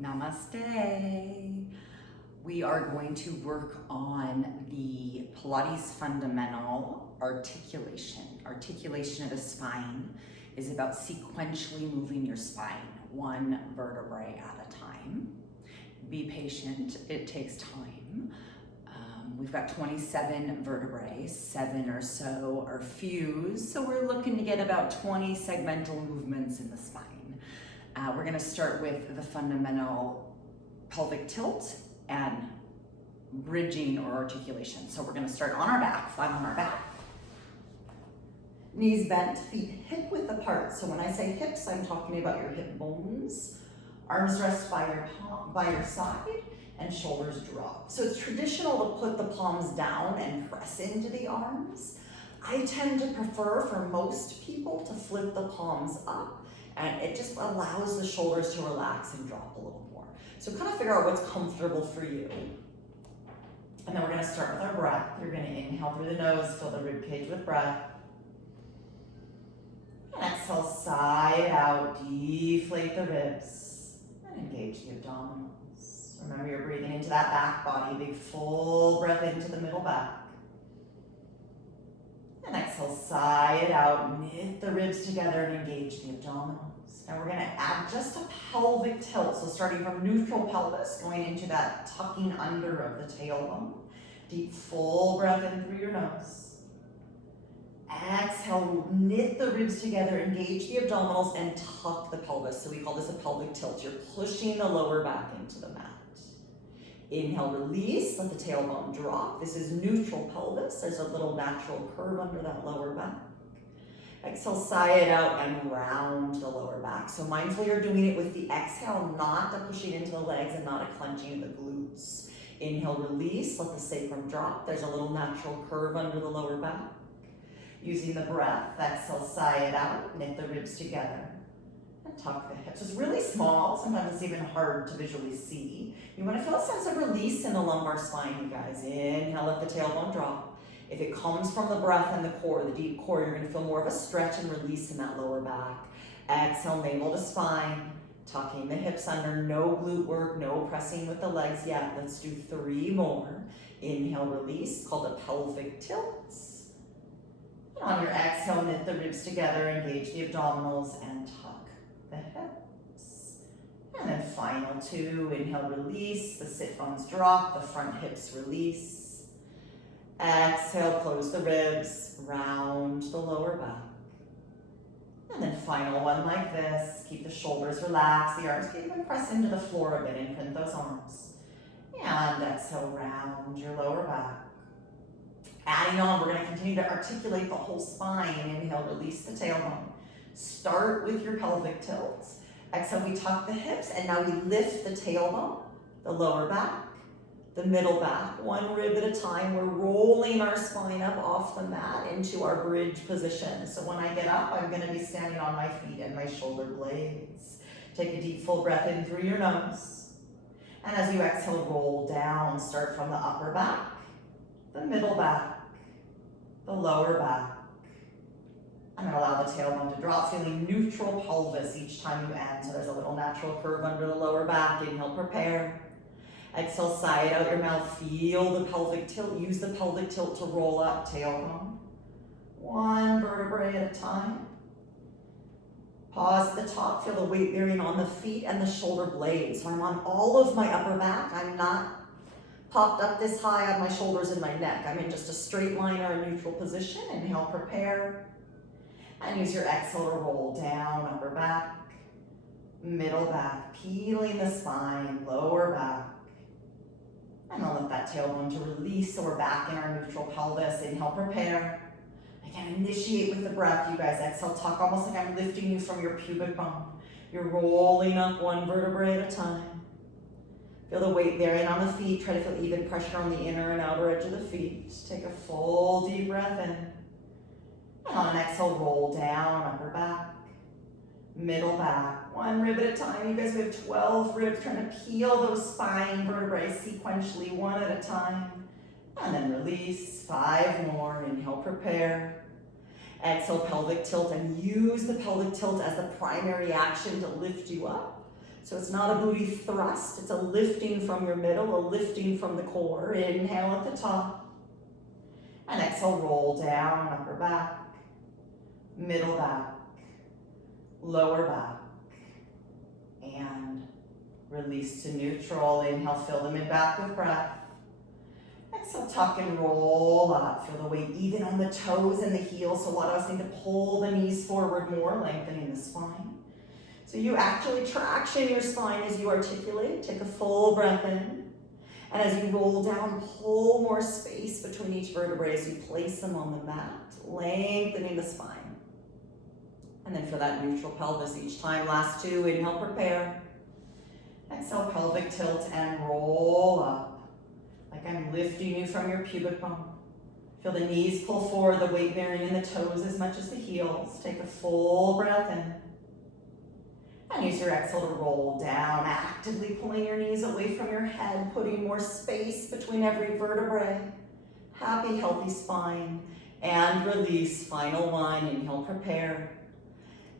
Namaste. We are going to work on the Pilates fundamental articulation. Articulation of the spine is about sequentially moving your spine, one vertebrae at a time. Be patient, it takes time. We've got 27 vertebrae, 7 or so are fused, so we're looking to get about 20 segmental movements in the spine. We're going to start with the fundamental pelvic tilt and bridging or articulation. So we're going to start on our back, flat on our back. Knees bent, feet hip width apart. So when I say hips, I'm talking about your hip bones. Arms rest by your side and shoulders drop. So it's traditional to put the palms down and press into the arms. I tend to prefer for most people to flip the palms up, and it just allows the shoulders to relax and drop a little more. So kind of figure out what's comfortable for you. And then we're going to start with our breath. You're going to inhale through the nose, fill the rib cage with breath. And exhale, sigh it out, deflate the ribs, and engage the abdominals. Remember, you're breathing into that back body, big full breath into the middle back. And exhale, sigh it out, knit the ribs together and engage the abdominals. Now we're going to add just a pelvic tilt. So starting from neutral pelvis, going into that tucking under of the tailbone. Deep full breath in through your nose. Exhale, knit the ribs together, engage the abdominals and tuck the pelvis. So we call this a pelvic tilt. You're pushing the lower back into the mat. Inhale, release, let the tailbone drop. This is neutral pelvis. There's a little natural curve under that lower back. Exhale, sigh it out and round the lower back. So mindful you're doing it with the exhale, not the pushing into the legs and not a clenching of the glutes. Inhale, release, let the sacrum drop. There's a little natural curve under the lower back. Using the breath, exhale, sigh it out, knit the ribs together. And tuck the hips. It's really small, sometimes it's even hard to visually see. You want to feel a sense of release in the lumbar spine, you guys. Inhale, let the tailbone drop. If it comes from the breath and the core, the deep core, you're going to feel more of a stretch and release in that lower back. Exhale, navel to spine, tucking the hips under, no glute work, no pressing with the legs yet. Let's do 3 more. Inhale, release, called a pelvic tilt. And on your exhale, knit the ribs together, engage the abdominals, and tuck the hips. And then final 2, inhale, release, the sit bones drop, the front hips release. Exhale, close the ribs, round the lower back. And then final one like this, keep the shoulders relaxed, the arms can even press into the floor a bit, imprint those arms. And exhale, round your lower back. Adding on, we're going to continue to articulate the whole spine. Inhale, release the tailbone. Start with your pelvic tilt. Exhale, we tuck the hips, and now we lift the tailbone, the lower back, the middle back, one rib at a time. We're rolling our spine up off the mat into our bridge position. So when I get up, I'm going to be standing on my feet and my shoulder blades. Take a deep full breath in through your nose. And as you exhale, roll down. Start from the upper back, the middle back, the lower back. And then allow the tailbone to drop, feeling neutral pelvis each time you end. So there's a little natural curve under the lower back. Inhale, prepare. Exhale, sigh it out your mouth. Feel the pelvic tilt. Use the pelvic tilt to roll up, tailbone. One vertebrae at a time. Pause at the top. Feel the weight bearing on the feet and the shoulder blades. So I'm on all of my upper back. I'm not popped up this high on my shoulders and my neck. I'm in just a straight line or a neutral position. Inhale, prepare. And use your exhale to roll down, upper back, middle back, peeling the spine, lower back. And I'll let that tailbone to release, so we're back in our neutral pelvis. Inhale, prepare. Again, initiate with the breath, you guys. Exhale, tuck, almost like I'm lifting you from your pubic bone. You're rolling up one vertebrae at a time. Feel the weight bearing on the feet. Try to feel even pressure on the inner and outer edge of the feet. Take a full deep breath in. And on an exhale, roll down, upper back, middle back, one rib at a time. You guys, we have 12 ribs, trying to peel those spine vertebrae sequentially, one at a time. And then release, 5 more. Inhale, prepare. Exhale, pelvic tilt, and use the pelvic tilt as the primary action to lift you up. So it's not a booty thrust, it's a lifting from your middle, a lifting from the core. Inhale at the top. And exhale, roll down, upper back, middle back, lower back, and release to neutral. Inhale, fill the mid-back with breath. Exhale, tuck and roll up. Feel the weight even on the toes and the heels. So a lot of us need to pull the knees forward more, lengthening the spine. So you actually traction your spine as you articulate. Take a full breath in. And as you roll down, pull more space between each vertebrae as you place them on the mat, lengthening the spine. And then for that neutral pelvis each time. Last two, inhale, prepare. Exhale, pelvic tilt and roll up. Like I'm lifting you from your pubic bone. Feel the knees pull forward, the weight varying in the toes as much as the heels. Take a full breath in. And use your exhale to roll down, actively pulling your knees away from your head, putting more space between every vertebrae. Happy, healthy spine. And release, final one. Inhale, prepare.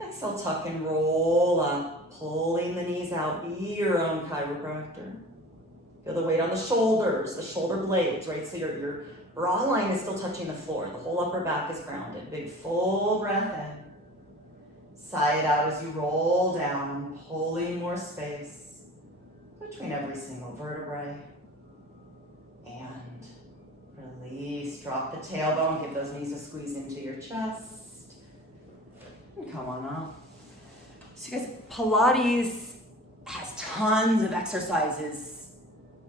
Exhale, tuck and roll up, pulling the knees out. Be your own chiropractor. Feel the weight on the shoulders, the shoulder blades, right? So your bra line is still touching the floor. The whole upper back is grounded. Big full breath in. Side out as you roll down, pulling more space between every single vertebrae. And release, drop the tailbone, give those knees a squeeze into your chest. And come on up. So you guys, Pilates has tons of exercises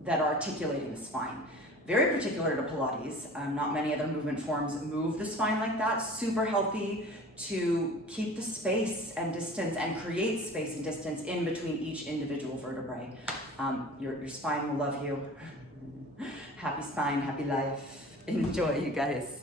that are articulating the spine. Very particular to Pilates. Not many other movement forms move the spine like that. Super healthy to keep the space and distance and create space and distance in between each individual vertebrae. Your spine will love you. Happy spine, happy life. Enjoy, you guys.